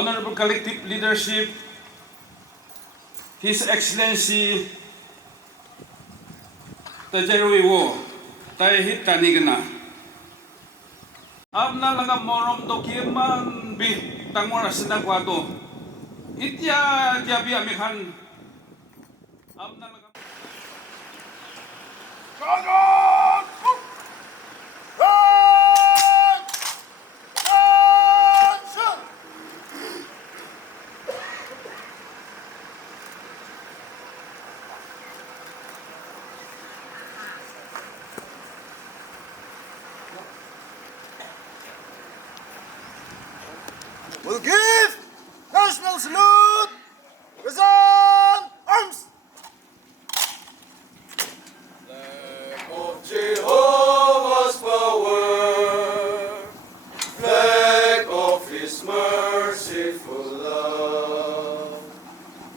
Honorable Collective Leadership, His Excellency Tajarui Wo, Tahit Tanigana. Abna laga morom to kirman bi tangwar sinagwado. Itya jabi amikhan. Abna laga. Will give national salute. Present arms. Flag of Jehovah's power, flag of His merciful love,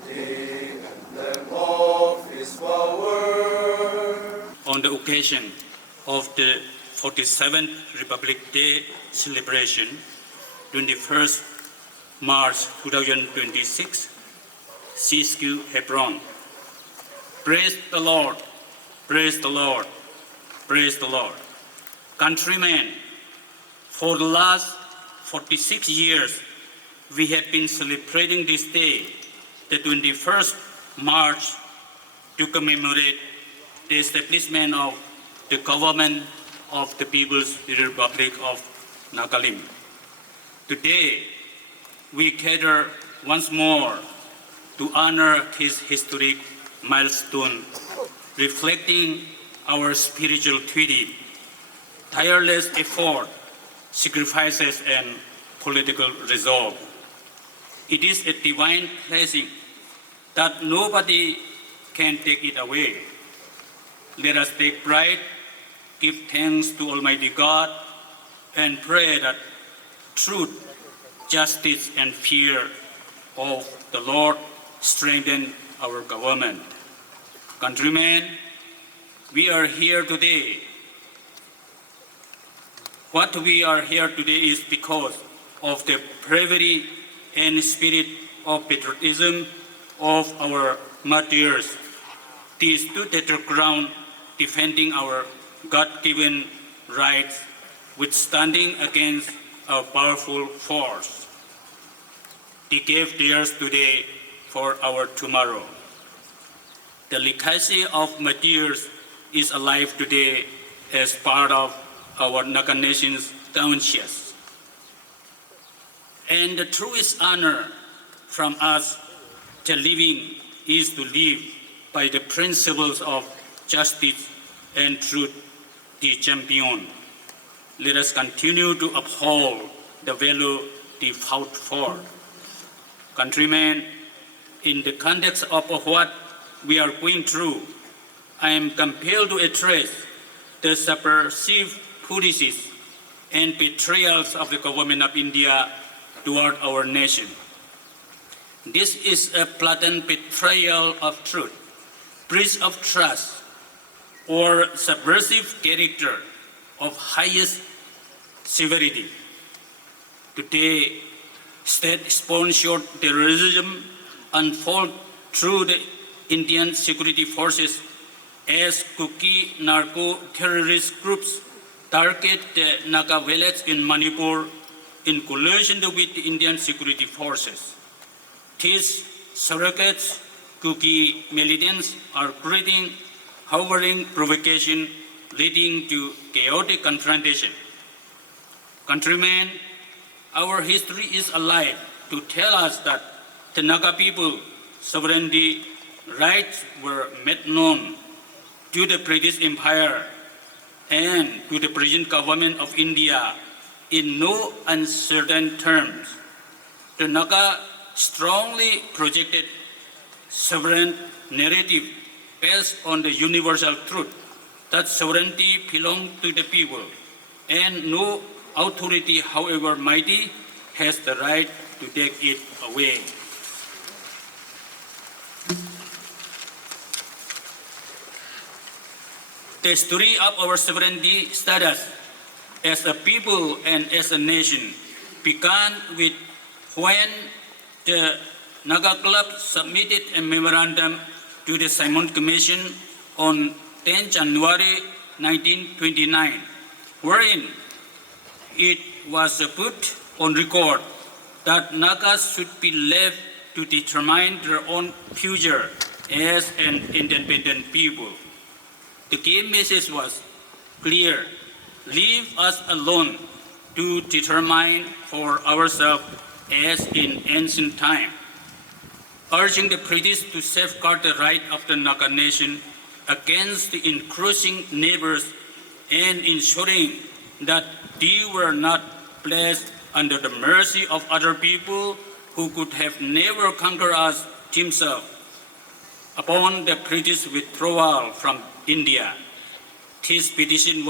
the emblem of His power. On the occasion of the 47th Republic Day celebration, 21st March 2026, CSQ Hebron. Praise the Lord, praise the Lord, praise the Lord. Countrymen, for the last 46 years, we have been celebrating this day, the 21st March, to commemorate the establishment of the government of the People's Republic of Nagalim. Today, we gather once more to honor this historic milestone, reflecting our spiritual duty, tireless effort, sacrifices, and political resolve. It is a divine blessing that nobody can take it away. Let us take pride, give thanks to Almighty God, and pray that truth, justice, and fear of the Lord strengthen our government. Countrymen, we are here today. What we are here today is because of the bravery and spirit of patriotism of our martyrs. They stood at the ground defending our God-given rights, withstanding against a powerful force. They gave theirs today for our tomorrow. The legacy of martyrs is alive today as part of our Naga Nation's conscience. And the truest honor from us, the living, is to live by the principles of justice and truth, the champion. Let us continue to uphold the value they fought for. Countrymen, in the context of what we are going through, I am compelled to address the subversive policies and betrayals of the government of India toward our nation. This is a blatant betrayal of truth, breach of trust, or subversive character of highest severity. Today, state-sponsored terrorism unfolds through the Indian security forces as Kuki narco-terrorist groups target the Naga village in Manipur in coalition with the Indian security forces. These surrogates, Kuki militants, are creating hovering provocation leading to chaotic confrontation. Countrymen, our history is alive to tell us that the Naga people sovereignty rights were made known to the British Empire and to the present government of India in no uncertain terms. The Naga strongly projected sovereign narrative based on the universal truth that sovereignty belongs to the people and no authority, however mighty, has the right to take it away. The story of our sovereignty status as a people and as a nation began with When the Naga Club submitted a memorandum to the Simon Commission on 10 January 1929, wherein it was put on record that Nagas should be left to determine their own future as an independent people. The key message was clear: leave us alone to determine for ourselves as in ancient time, urging the British to safeguard the right of the Naga nation against the encroaching neighbors and ensuring that they were not placed under the mercy of other people who could have never conquered us themselves. Upon the British withdrawal from India, this petition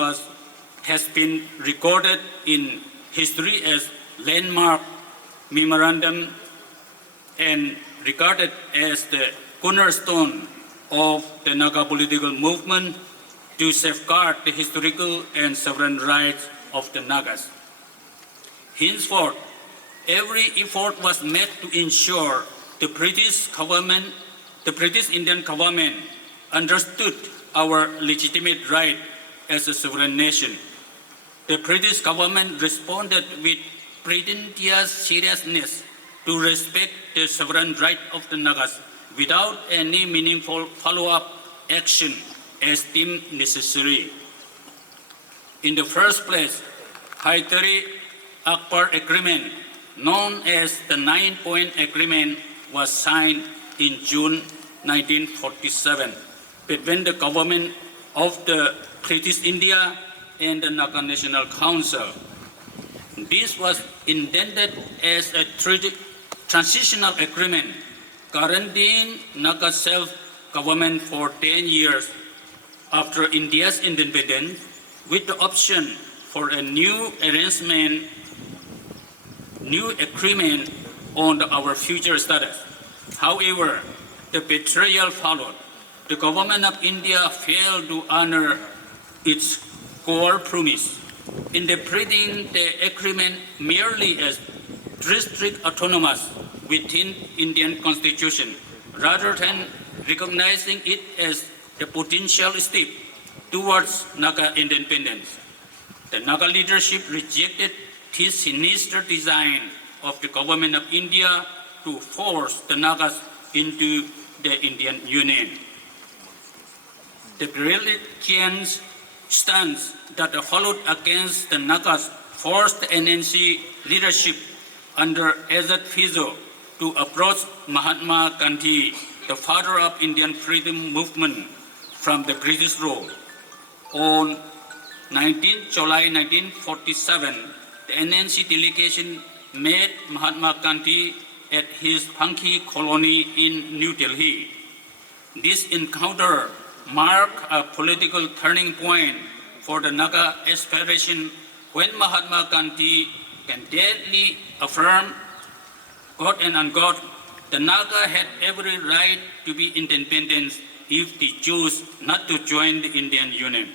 has been recorded in history as landmark memorandum and regarded as the cornerstone of the Naga political movement to safeguard the historical and sovereign rights of the Nagas. Henceforth, every effort was made to ensure the British Indian government understood our legitimate right as a sovereign nation. The British government responded with pretentious seriousness to respect the sovereign right of the Nagas without any meaningful follow-up action as deemed necessary. In the first place, Hyderabad Agreement, known as the 9-point agreement, was signed in June 1947 between the government of the British India and the Naga National Council. This was intended as a transitional agreement guaranteeing Naga self-government for 10 years after India's independence, with the option for a new agreement on our future status. However, the betrayal followed. The government of India failed to honor its core promise, interpreting the agreement merely as district autonomous within Indian constitution, rather than recognizing it as the potential step towards Naga independence. The Naga leadership rejected this sinister design of the government of India to force the Nagas into the Indian Union. The brilliant stance that followed against the Nagas forced the NNC leadership under Azad Fizo to approach Mahatma Gandhi, the father of Indian freedom movement, from the British rule. On 19 July 1947, the NNC delegation met Mahatma Gandhi at his Panki colony in New Delhi. This encounter marked a political turning point for the Naga aspiration when Mahatma Gandhi candidly affirmed, God and ungod, the Naga had every right to be independent if they chose not to join the Indian Union.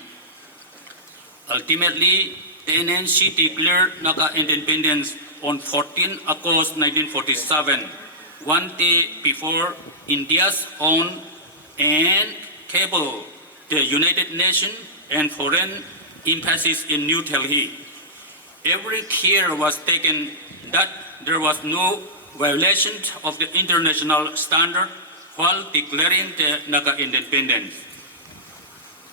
Ultimately, the NNC declared Naga independence on 14 August 1947, one day before India's own and cable the United Nations and foreign embassies in New Delhi. Every care was taken that there was no violation of the international standard while declaring the Naga independence.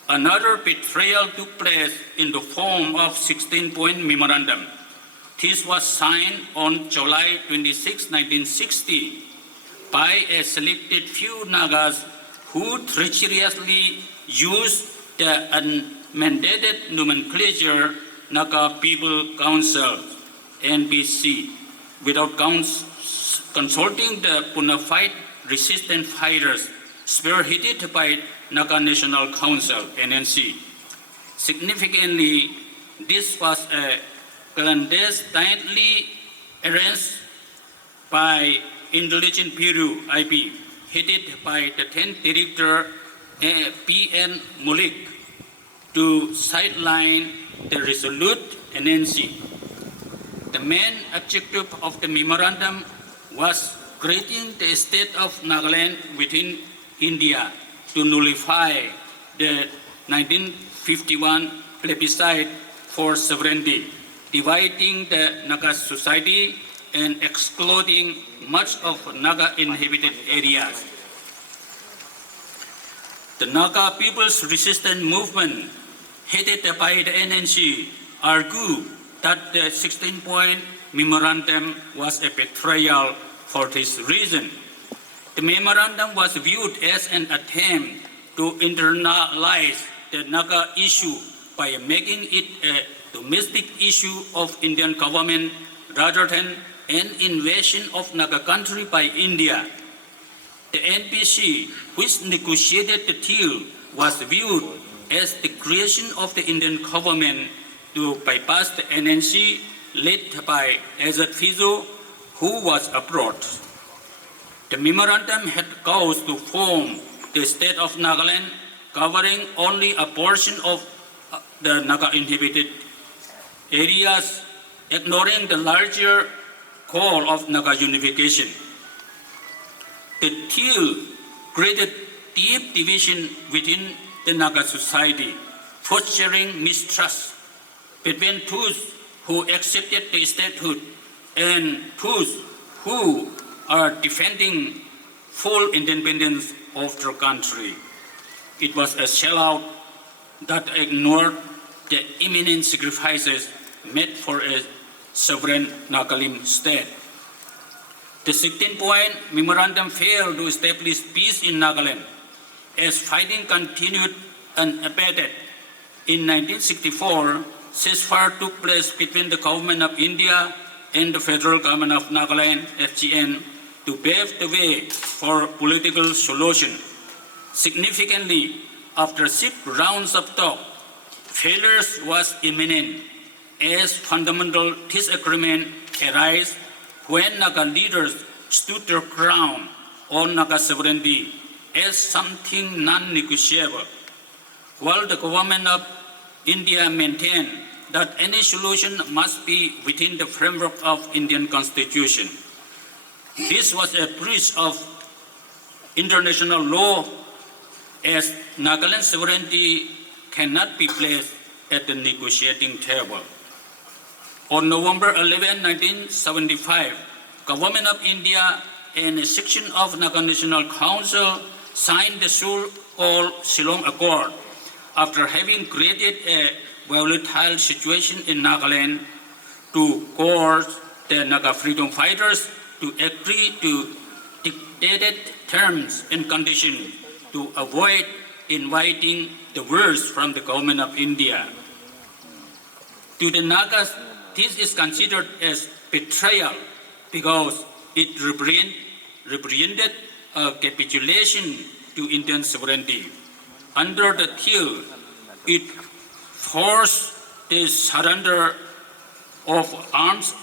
Another betrayal took place in the form of 16-point memorandum. This was signed on July 26, 1960 by a selected few Nagas who treacherously used the unmandated nomenclature Naga People Council, NPC, without consulting the bona fide resistance fighters spearheaded by Naga National Council, NNC. Significantly, this was a clandestinely arranged by Intelligence Bureau, IP, headed by the 10th Director P.N. Malik, to sideline the resolute NNC. The main objective of the memorandum was creating the state of Nagaland within India to nullify the 1951 plebiscite for sovereignty, dividing the Naga society and excluding much of Naga inhabited areas. The Naga People's Resistance Movement, headed by the NNC, argued that the 16-point memorandum was a betrayal for this reason. The memorandum was viewed as an attempt to internalize the Naga issue by making it a domestic issue of Indian government rather than an invasion of Naga country by India. The NPC, which negotiated the deal, was viewed as the creation of the Indian government to bypass the NNC led by Azad Fizo, who was abroad. The memorandum had goals to form the state of Nagaland, covering only a portion of the Naga inhabited areas, ignoring the larger goal of Naga unification. The deal created deep division within the Naga society, fostering mistrust between those who accepted the statehood and those who are defending full independence of their country. It was a sellout that ignored the imminent sacrifices made for a sovereign Nagalim state. The 16-point memorandum failed to establish peace in Nagaland, as fighting continued unabated. In 1964, ceasefire took place between the government of India and the federal government of Nagaland, Nscn, to pave the way for political solution. Significantly, after 6 rounds of talk, failure was imminent, as fundamental disagreement arose when Naga leaders stood their ground on Naga sovereignty as something non-negotiable, while the government of India maintained that any solution must be within the framework of Indian Constitution. This was a breach of international law, as Nagaland sovereignty cannot be placed at the negotiating table. On November 11, 1975, Government of India and a section of Naga National Council signed the so-called Shillong Accord after having created a volatile situation in Nagaland to coerce the Naga freedom fighters to agree to dictated terms and conditions to avoid inviting the worst from the government of India. To the Nagas, this is considered as betrayal because it represented a capitulation to Indian sovereignty. Under the deal, it forced the surrender of arms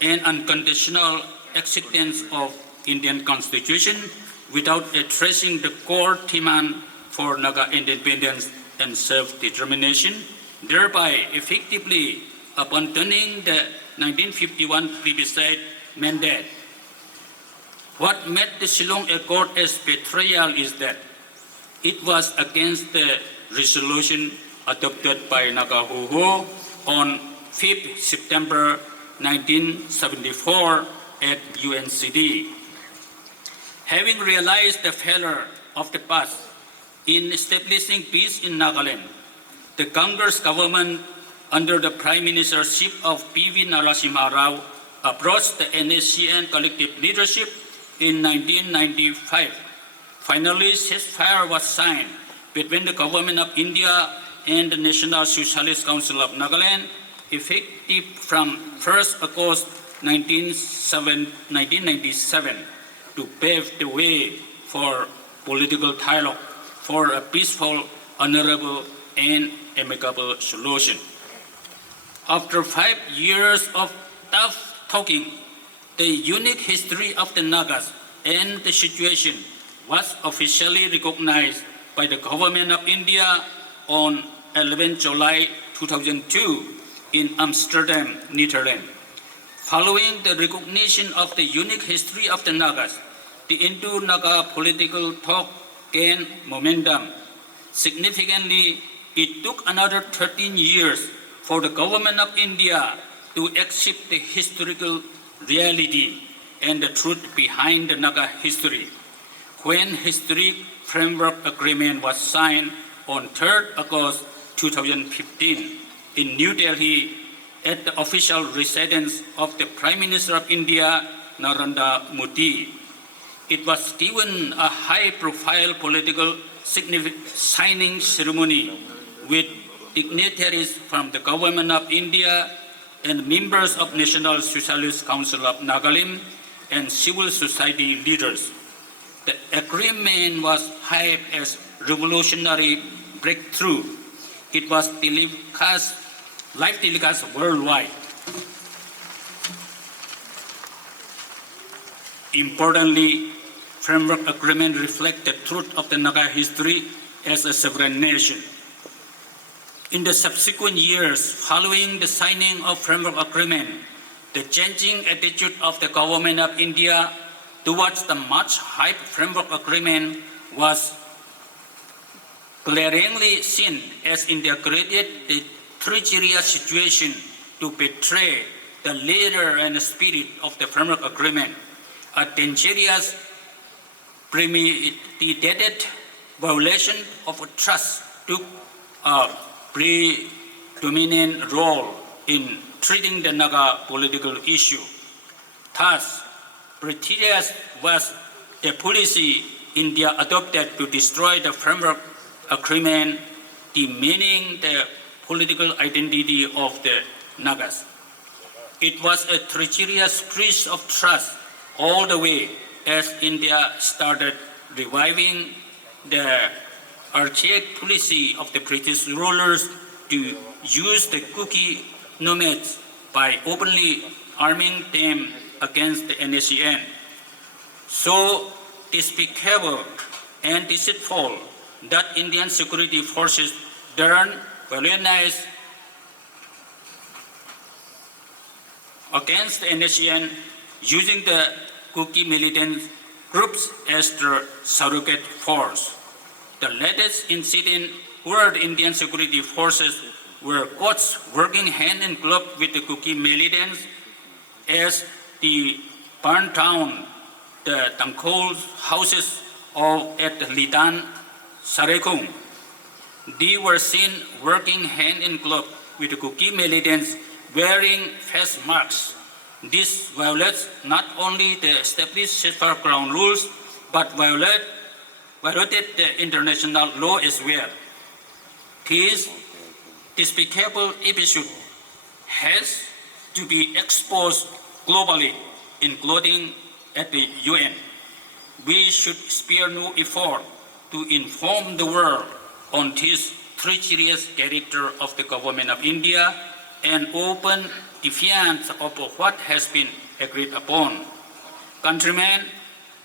and unconditional acceptance of Indian Constitution without addressing the core demand for Naga independence and self-determination, thereby effectively abandoning the 1951 plebiscite mandate. What made the Shillong Accord as betrayal is that it was against the resolution adopted by Naga Huho on 5 September 1974 at UNCD. Having realized the failure of the past in establishing peace in Nagaland, the Congress government under the Prime Ministership of P.V. Narasimha Rao approached the Nscn collective leadership in 1995. Finally, ceasefire was signed between the Government of India and the National Socialist Council of Nagaland, effective from 1st August 1997, to pave the way for political dialogue for a peaceful, honorable, and amicable solution. After 5 years of tough talking, the unique history of the Nagas and the situation was officially recognized by the Government of India on 11 July 2002 in Amsterdam, Netherlands. Following the recognition of the unique history of the Nagas, the Indo-Naga political talk gained momentum. Significantly, it took another 13 years for the government of India to accept the historical reality and the truth behind the Naga history. When historic framework agreement was signed on 3rd August 2015 in New Delhi at the official residence of the Prime Minister of India, Narendra Modi, it was given a high-profile political signing ceremony with dignitaries from the government of India and members of National Socialist Council of Nagaland and civil society leaders. The agreement was hyped as revolutionary breakthrough. It was live telecast worldwide. Importantly, framework agreement reflect the truth of the Naga history as a sovereign nation. In the subsequent years following the signing of framework agreement, the changing attitude of the government of India towards the much hyped framework agreement was glaringly seen as India created the treacherous situation to betray the leader and spirit of the framework agreement. A dangerous, premeditated violation of trust took a predominant role in treating the Naga political issue. Thus, preterious was the policy India adopted to destroy the framework agreement, demeaning the political identity of the Nagas. It was a treacherous breach of trust all the way as India started reviving the archaic policy of the British rulers to use the Kuki nomads by openly arming them against the Nscn. So despicable and deceitful that Indian security forces dared violence against the Nscn using the Kuki militant groups as their surrogate force. The latest incident where the Indian security forces were caught working hand in glove with the Kuki militants as they burned down the Tangkhul houses at Litan, Sarekung. They were seen working hand in glove with the Kuki militants wearing face masks. This violates not only the established ceasefire ground rules, but violated the international law as well. This despicable episode has to be exposed globally, including at the UN. We should spare no effort to inform the world on this treacherous character of the government of India and open defiance of what has been agreed upon. Countrymen,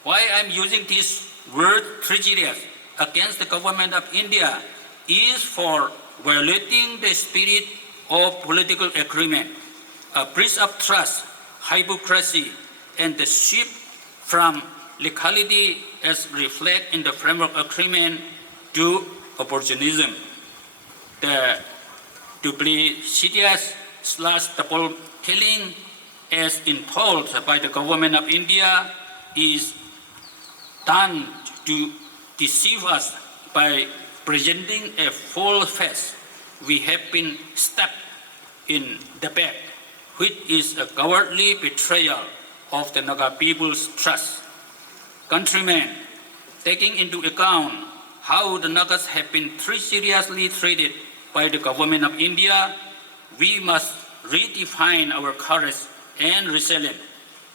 why I'm using this word treacherous against the government of India is for violating the spirit of political agreement, a breach of trust, hypocrisy, and the shift from legality as reflected in the framework agreement to opportunism. The duplicitous double telling as imposed by the government of India is done to deceive us by presenting a full face. We have been stabbed in the back, which is a cowardly betrayal of the Naga people's trust. Countrymen, taking into account how the Nagas have been seriously treated by the government of India, we must redefine our courage and resilience,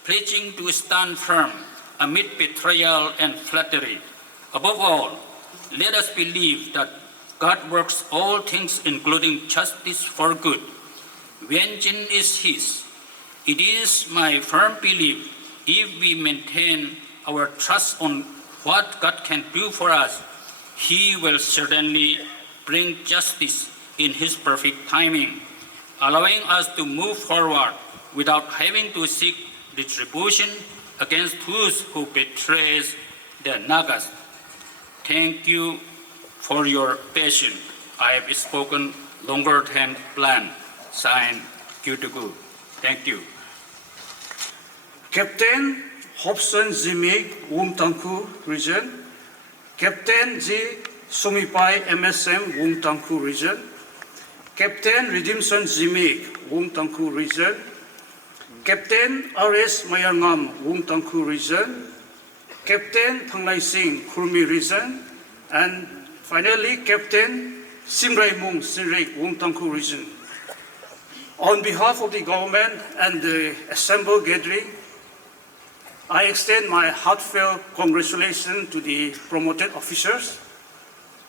pledging to stand firm amid betrayal and flattery. Above all, let us believe that God works all things, including justice, for good. Vengeance is His. It is my firm belief, if we maintain our trust on what God can do for us, He will certainly bring justice in His perfect timing, allowing us to move forward without having to seek retribution against those who betrays their Nagas. Thank you for your patience. I have spoken longer than planned. Signed, Kyutugu. Thank you. Captain Hobson Jimmy, Wumtangku Region. Captain G. Sumipai, MSM, Wumtangku Region. Captain Redemption Jimmy, Wumtangku Region. Captain R.S. Mayangam, Wumtangku Region. Captain Thanglai Singh, Khurmi Region. And finally, Captain Simrai Mung Sirik, Wumtangku Region. On behalf of the government and the assembled gathering, I extend my heartfelt congratulations to the promoted officers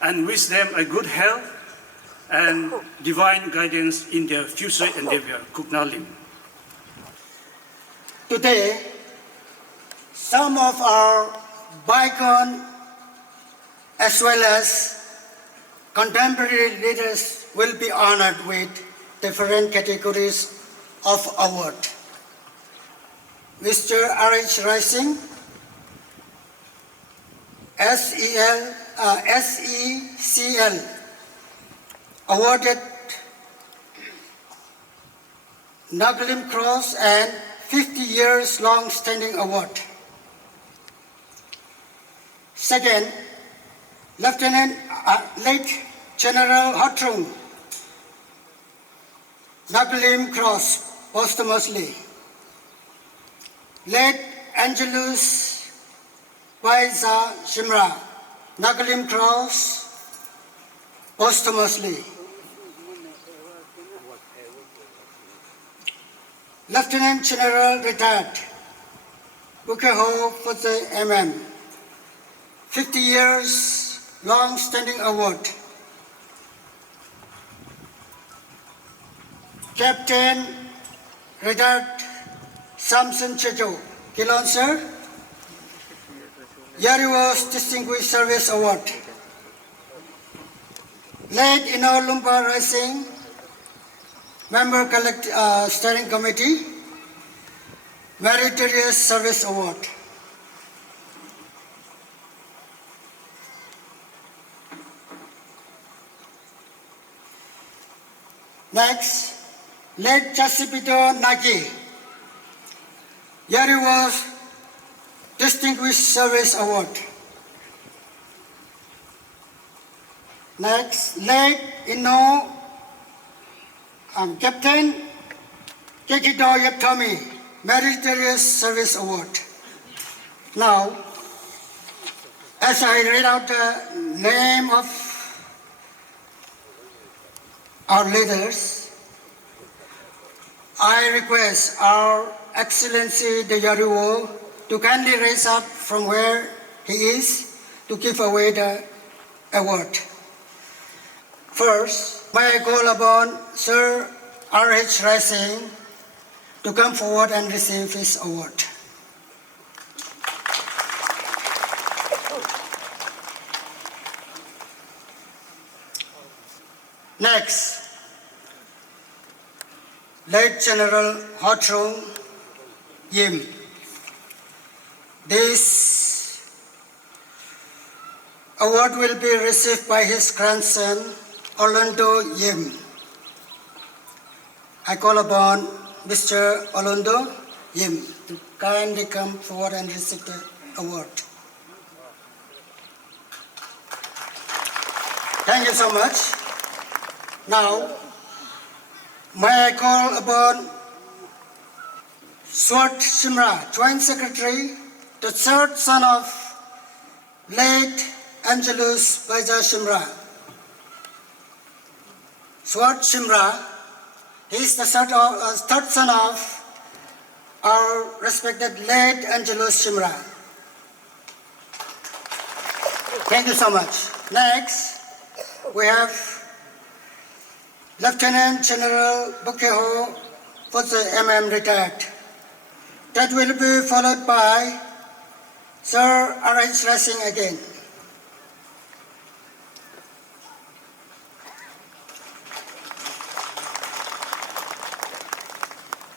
and wish them a good health and divine guidance in their future endeavor. Kuknalim. Today, some of our bygone as well as contemporary leaders will be honored with different categories of award. Mr. R.H. Rising, SECL, awarded Nagalim Cross and 50 years long-standing award. Second, Lieutenant Late General Hotrung, Nagalim Cross, posthumously. Late Angelus Paiza Shimra, Nagalim Cross, posthumously. Lieutenant General Retired Bukeho Fote MM, 50 years long-standing award. Captain Retired Samson Chejo, Kilon Sir, Yariwas Distinguished Service Award. Late Ino Lumpa Rising, Member Steering Committee, Meritorious Service Award. Next, late Chasipito Nagi, Yariwas Distinguished Service Award. Next, late Ino Captain Kekido Yaptomi, Meritorious Service Award. Now, as I read out the name of our leaders, I request our Excellency the Yariwo to kindly raise up from where he is to give away the award. First, may I call upon Sir R.H. Rising to come forward and receive his award. Next, late General Hotrung Yim. This award will be received by his grandson, Orlando Yim. I call upon Mr. Orlando Yim to kindly come forward and receive the award. Thank you so much. Now, may I call upon Swart Shimra, Joint Secretary, the third son of late Angelus Baija Shimra. Swart Shimra, he is the third son of our respected late Angelus Shimra. Thank you so much. Next, we have Lieutenant General Bukeho Fote MM retired. That will be followed by Sir R.H. Rising again.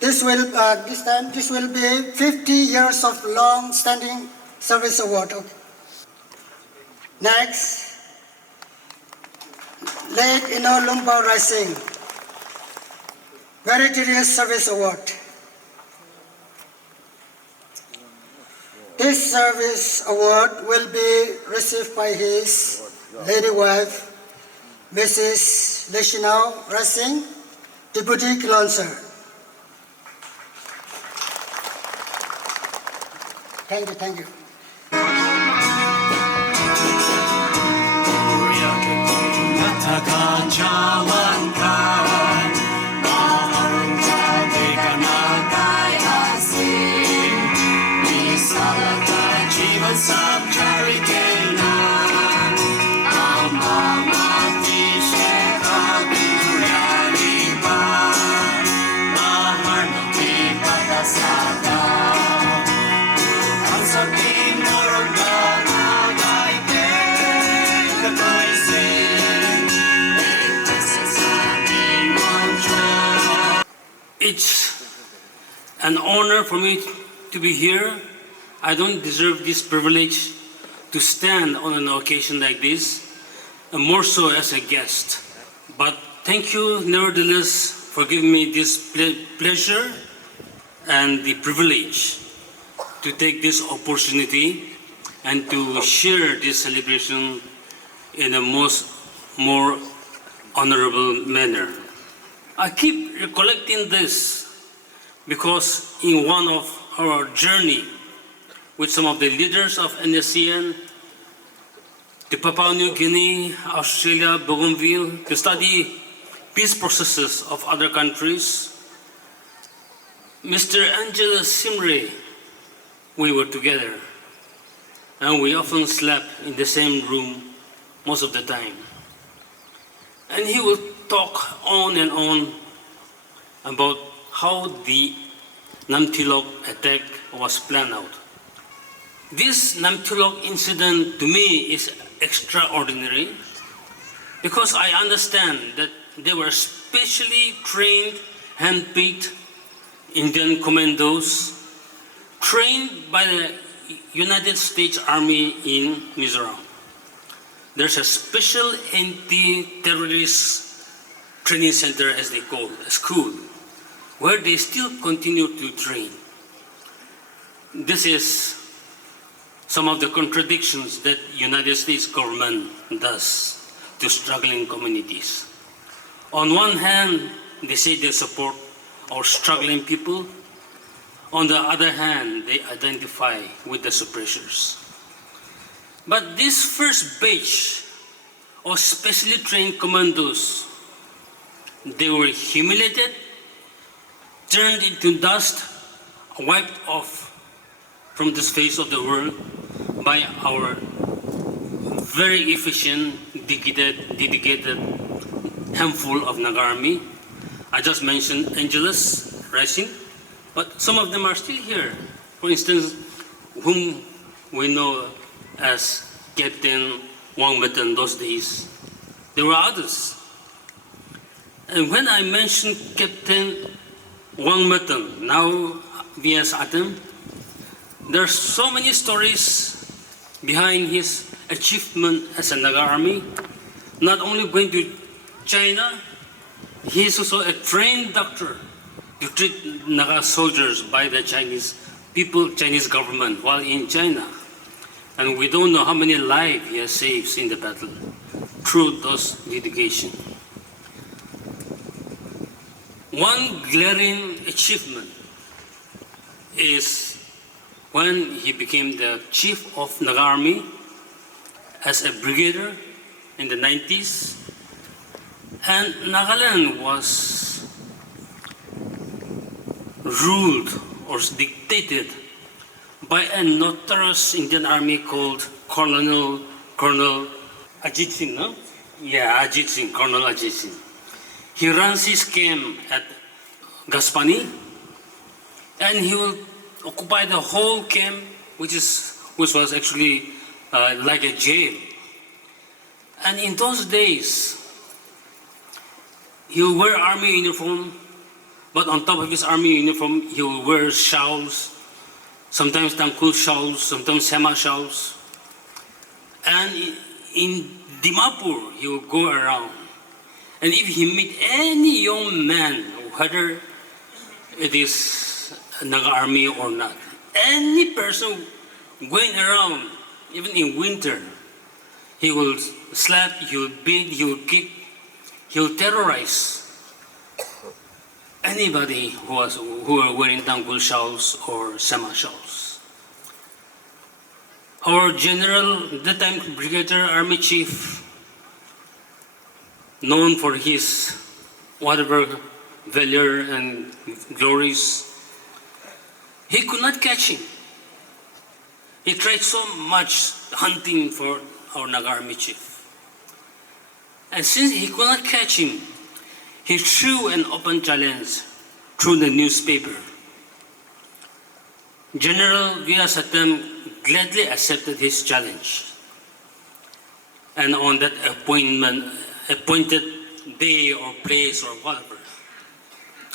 this will be 50 years of long-standing service award. Okay. Next, late Lumba Rising, Meritorious Service Award. This service award will be received by his lady wife, Mrs. Leshinao Rising, Deputy Councillor. Thank you. It's an honor for me to be here. I don't deserve this privilege to stand on an occasion like this, and more so as a guest. But thank you nevertheless for giving me this pleasure and the privilege to take this opportunity and to share this celebration in a more honorable manner. I keep recollecting this because in one of our journey with some of the leaders of Nscn to Papua New Guinea, Australia, Bougainville, to study peace processes of other countries, Mr. Angela Simre, we were together, and we often slept in the same room most of the time. And he would talk on and on about how the Namtilok attack was planned out. This Namtilok incident to me is extraordinary because I understand that they were specially trained, hand-picked Indian commandos trained by the United States Army in Mizoram. There's a special anti-terrorist training center, as they call it, a school, where they still continue to train. This is some of the contradictions that United States government does to struggling communities. On one hand, they say they support our struggling people. On the other hand, they identify with the suppressors. But this first batch of specially trained commandos, they were humiliated, turned into dust, wiped off from the face of the world by our very efficient, dedicated handful of Naga Army. I just mentioned Angelus Rising, but some of them are still here. For instance, whom we know as Captain Wang Metan those days. There were others. And when I mentioned Captain Wang Metan, now V.S. Atem, there are so many stories behind his achievement as a Naga Army. Not only going to China, he is also a trained doctor to treat Naga soldiers by the Chinese people, Chinese government while in China. And we don't know how many lives he has saved in the battle through those dedication. One glaring achievement is when he became the chief of Naga Army as a brigadier in the 90s. And Nagaland was ruled or dictated by a notorious Indian army called Colonel Ajit Singh, no? Yeah, Ajit Singh, Colonel Ajit Singh. He runs his camp at Gaspani, and he will occupy the whole camp, which was actually like a jail. And in those days, he will wear army uniform, But on top of his army uniform, he will wear shawls, sometimes tangkul shawls, sometimes sema shawls. And in Dimapur, he will go around. And if he meet any young man, whether it is Naga army or not, any person going around, even in winter, he will slap, he will beat, he will kick, he will terrorize anybody who are wearing tangkul shawls or sema shawls. Our general, that time Brigadier Army Chief, known for his whatever valor and glories, he could not catch him. He tried so much hunting for our Naga Army Chief. And since he could not catch him, he threw an open challenge through the newspaper. General Vira Satem gladly accepted his challenge. And on that appointed day or place or whatever,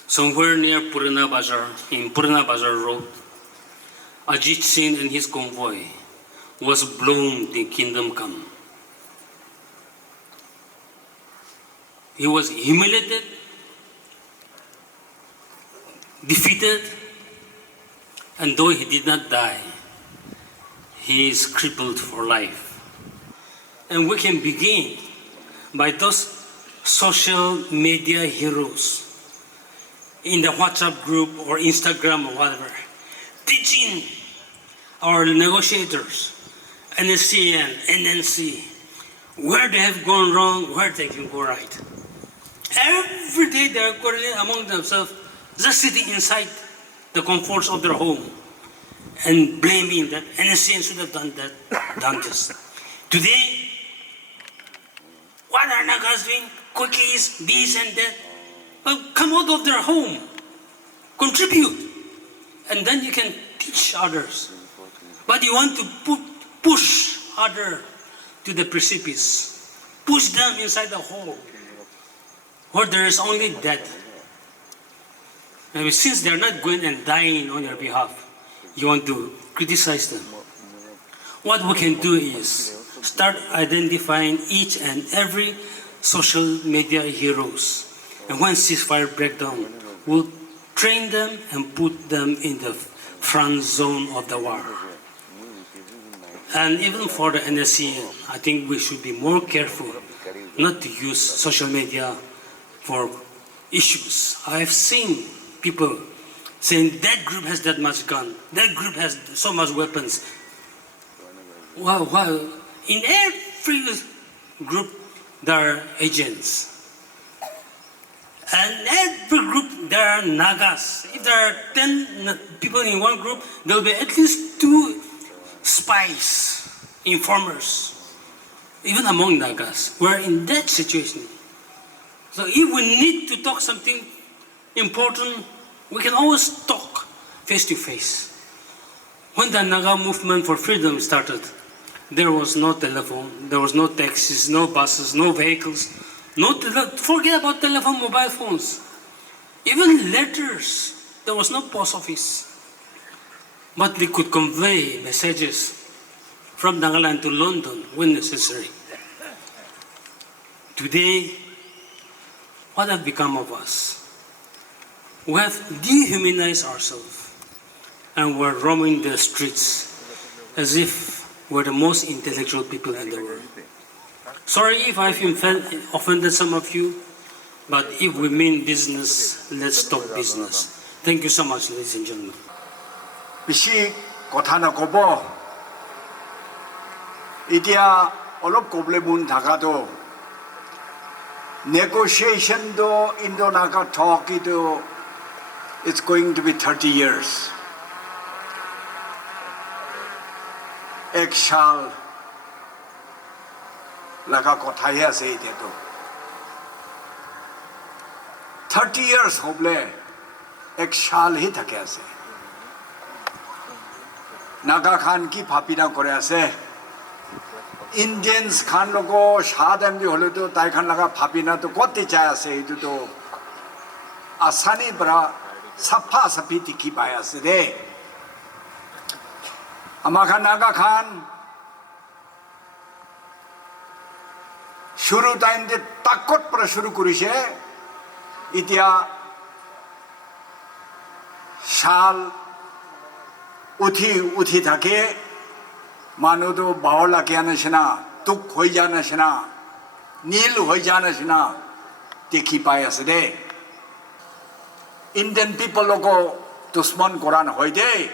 somewhere near Purana Bazar, in Purana Bazar Road, Ajit Singh and his convoy was blown to Kingdom Come. He was humiliated, defeated, and though he did not die, he is crippled for life. And we can begin by those social media heroes in the WhatsApp group or Instagram or whatever, teaching our negotiators, Nscn, NNC, where they have gone wrong, where they can go right. Every day they are quarreling among themselves, just sitting inside the comforts of their home and blaming that Nscn should have done that, done this. Today, what are Nagas doing? Cookies, this and that. Well, come out of their home, contribute, and then you can teach others. But you want to push others to the precipice, push them inside the hole where there is only death. Maybe since they're not going and dying on your behalf, you want to criticize them. What we can do is start identifying each and every social media heroes. And when ceasefire breakdown, we'll train them and put them in the front zone of the war. And even for the Nscn, I think we should be more careful not to use social media for issues. I've seen people saying that group has that much gun, that group has so much weapons. Well, in every group there are agents. And every group there are Nagas. If there are 10 people in one group, there will be at least 2 spies, informers, even among Nagas. We're in that situation. So if we need to talk something important, we can always talk face to face. When the Naga movement for freedom started, there was no telephone, there was no taxis, no buses, no vehicles, forget about telephone, mobile phones. Even letters, there was no post office. But they could convey messages from Nagaland to London when necessary. Today, what has become of us? We have dehumanized ourselves and we're roaming the streets as if we're the most intellectual people in the world. Sorry if I've offended some of you, but if we mean business, let's talk business. Thank you so much, ladies and gentlemen. Bisi kotha na kobo. Itia olop koble mun thakato. Negotiation do Indo-Naga talk ito. It's going to be 30 years. Ek shal laga kotha hai ase ite to. 30 years hoble ek shal hi thake ase. Naga Khan ki phapina kore ase. Indians Khan logo shadam di hole to tai Khan laga phapina to kote chai ase itu to asani bra sapha sapi tiki bias de. Amakhan Naga Khan shuru time de takot pra shuru kurise itia shal uthi thake manu to baola kyana shina tuk hoi jana shina nil hoi jana shina dekhi payas de. Indian people logo dusman koran hoi de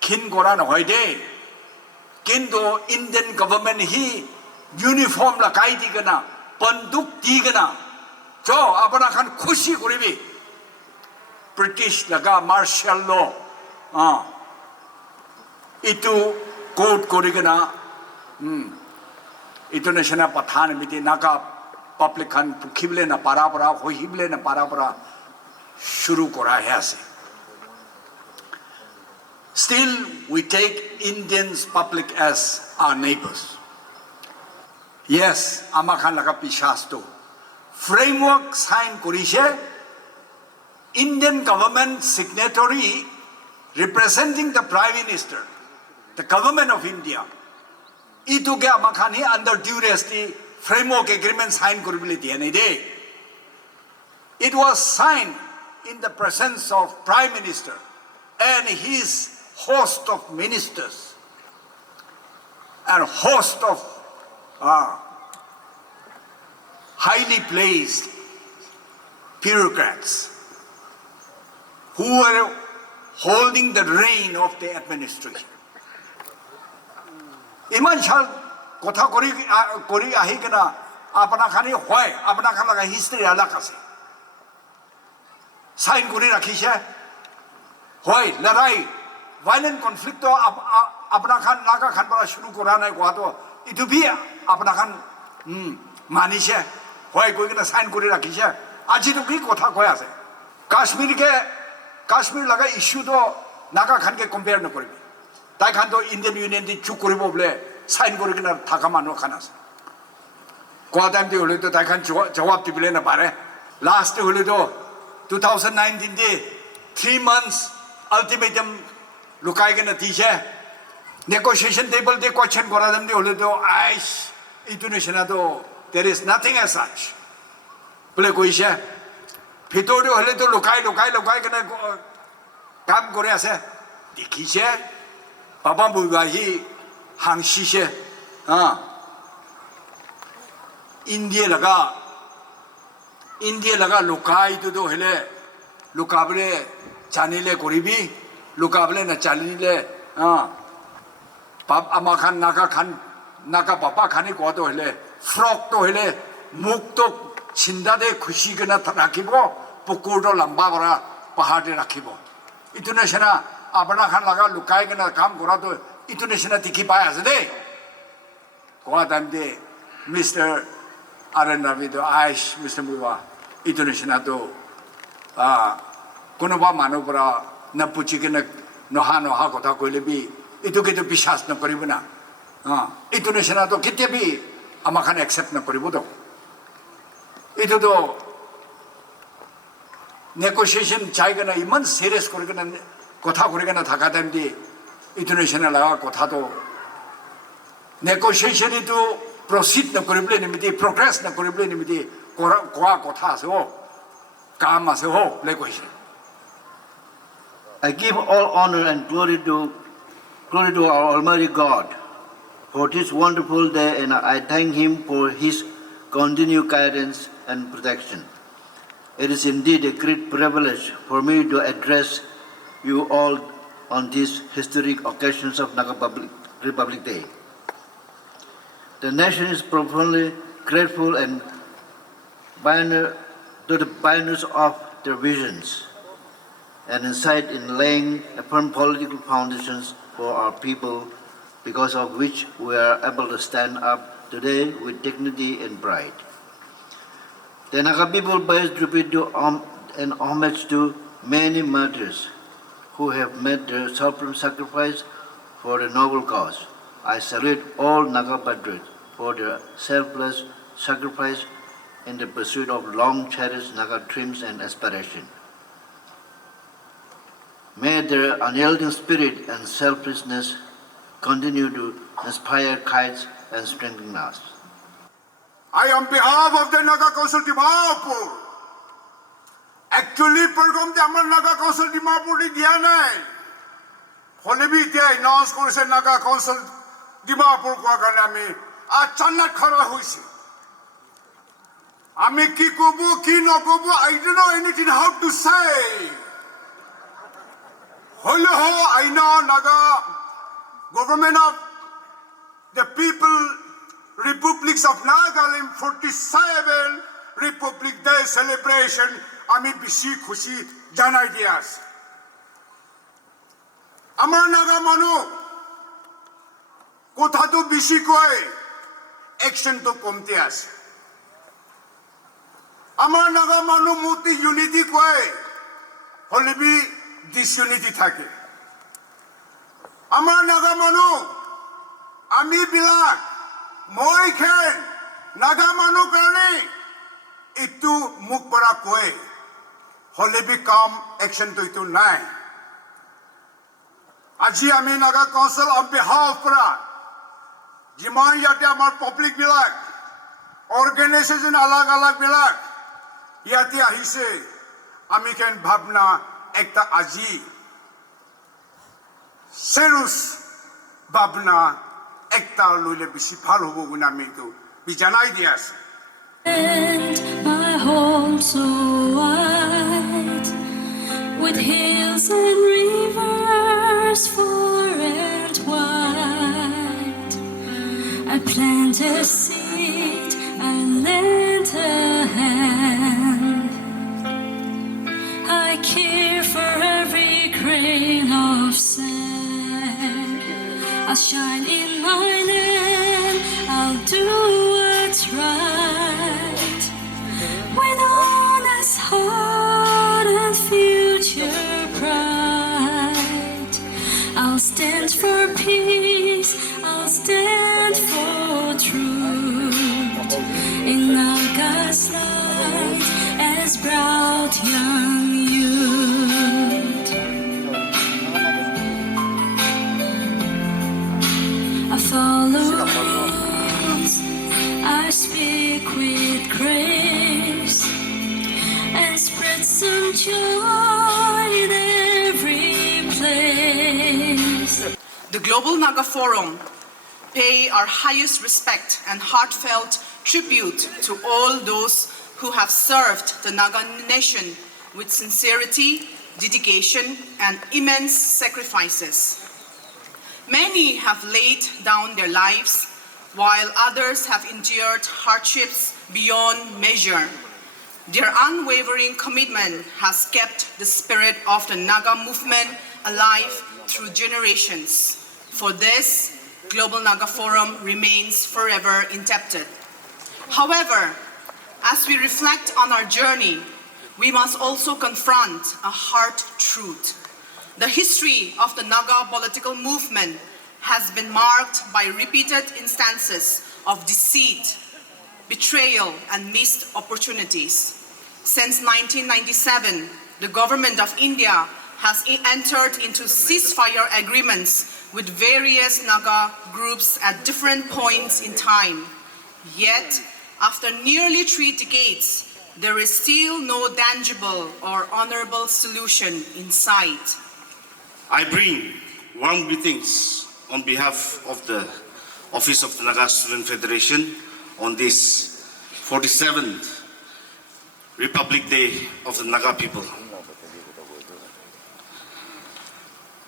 kin koran hoi de kinto Indian government hi uniform lakai di gana banduk di gana jo apana khan khushi koribi British laga martial law itu code korigana itu national pathan miti naga public khan pukhible na para hoible na para shuru kora hai ase. Still we take Indians public as our neighbors. Yes, amakhan laga pishas to framework sign korise Indian government signatory representing the Prime Minister, the government of India. Itu ke amakhan hi under duress the framework agreement sign koribile diane de. It was signed in the presence of Prime Minister and his host of ministers and host of highly placed bureaucrats who were holding the reign of the administration. Iman shal kotha kori ahi kana apna khani hoy apna khan laga history alak ase sign kori rakhishe hoy larai violent conflict to apna khan naga khan para shuru korana hai ko to itu bhi apna khan manishe hoy koi kana sign kori rakhishe aji to ki kotha koy ase Kashmir laga issue to naga khan ke compare na koribi tai khan to Indian Union di chuk koribo bole sign kori kana thaka manu khan ase ko time de hole to tai khan jawab dibile na pare last hole to 2019 de 3 months ultimatum lukai kana tishe negotiation table de question kora dem de hole to aish international to there is nothing as such bole koi she Pitori hole to lukai kana kam kore ase dikhishe baba buiwahi hangshishe India laga lukai to hele lukable chanile koribi lukable na chanile pap amakhan naga papa khani ko to hele frog to hele muk to chinda de khushi gana rakhibo pukur to lamba bara pahar de rakhibo itune shena apna khan laga lukai gana kam kora to itune shena dikhi paya ase de ko time de Mr. Aran Ravi to aish Mr. Muwa itune shena to kono ba manu para na puchi gana noha kotha koile bi itu ke to bishas na koribo na itune shena to kitte bi amakhan accept na koribo to itu to negotiation chai gana iman serious kori gana kotha kori gana thaka time di international laga kotha to negotiation itu proceed na koribile nimiti progress na koribile nimiti koa kotha ase ho kam ase ho negotiation. I give all honor and glory to our Almighty God for this wonderful day, and I thank Him for His continued guidance and protection. It is indeed a great privilege for me to address you all on these historic occasions of Naga Republic Day. The nation is profoundly grateful and to the pioneers of their visions and insight in laying a firm political foundations for our people, because of which we are able to stand up today with dignity and pride. The Naga people pays tribute and homage to many martyrs who have made their sovereign sacrifice for a noble cause. I salute all Naga patriots for their selfless sacrifice in the pursuit of long-cherished Naga dreams and aspirations. May their unyielding spirit and selflessness continue to inspire kites and strengthen us. I, on behalf of the Naga Council Dimapur, actually program আমার Naga Council Dimapur দিয়া নাই হলে B দিয়া announce করেছে Naga Council Dimapur কোয়া কারণে আমি আচানক খড়া হইছি আমি কি কব কি নকব I don't know anything how to say হলো I know Naga government of the people Republics of Nagaland 47 Republic Day celebration আমি বেশি খুশি জানাই দিয়াস আমার নাগা মানুষ কোথা তো বেশি কয় অ্যাকশন তো কমতে আসে আমার নাগা মানুষ মতি ইউনিটি কয় হলে বি ডিসইউনিটি থাকে আমার নাগা মানুষ আমি বিলাক মই খেল নাগা মানুহ কাৰণে ইটো মুখ পৰা কয় হলে বি কাম অ্যাকশন তো ইটো নাই আজি আমি Naga Council on behalf পৰা যিমান ইয়াতে আমাৰ পাব্লিক বিলাক অৰ্গেনাইজেশ্যন আলাগ আলাগ বিলাক ইয়াতে আহিছে আমি কেন ভাবনা একটা আজি সেৰুস ভাবনা একটা লইলে বেশি ভাল হব গুণ আমি তো জানাই দি আছে And my home so wide, with hills and rivers far and wide, I plant a seed, I lend a hand, I care for every grain of sand. I'll shine in my land, I'll do what's right, with honest heart and future pride. I'll stand for peace, I'll stand for truth, in Naga's light as proud young youth. I follow rules, I speak with grace, and spread some joy in every place. The Global Naga Forum pay our highest respect and heartfelt tribute to all those who have served the Naga nation with sincerity, dedication, and immense sacrifices. Many have laid down their lives, while others have endured hardships beyond measure. Their unwavering commitment has kept the spirit of the Naga movement alive through generations. For this, Global Naga Forum remains forever indebted. However, as we reflect on our journey, we must also confront a hard truth. The history of the Naga political movement has been marked by repeated instances of deceit, betrayal, and missed opportunities. Since 1997, the government of India has entered into ceasefire agreements with various Naga groups at different points in time. Yet, after nearly 3 decades, there is still no tangible or honorable solution in sight. I bring warm greetings on behalf of the Office of the Naga Student Federation on this 47th Republic Day of the Naga people.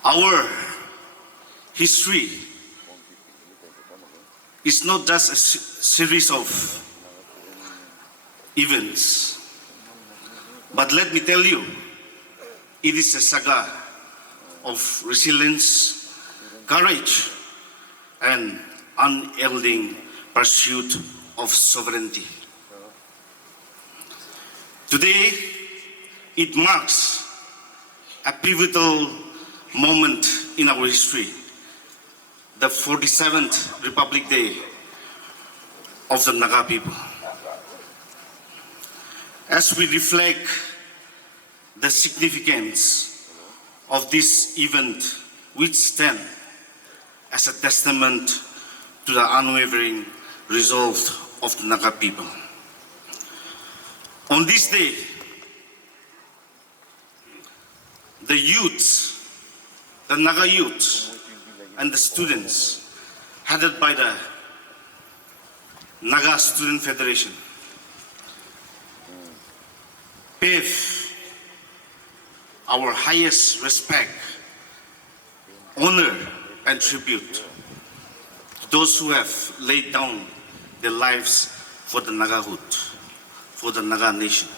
Our history is not just a series of events, but let me tell you, it is a saga of resilience, courage, and unyielding pursuit of sovereignty. Today, it marks a pivotal moment in our history, the 47th Republic Day of the Naga people. As we reflect the significance of this event, which stand as a testament to the unwavering resolve of the Naga people. On this day, the youths, the Naga youths, and the students, headed by the Naga Student Federation, pave our highest respect, honor, and tribute to those who have laid down their lives for the Nagahood, for the Naga nation.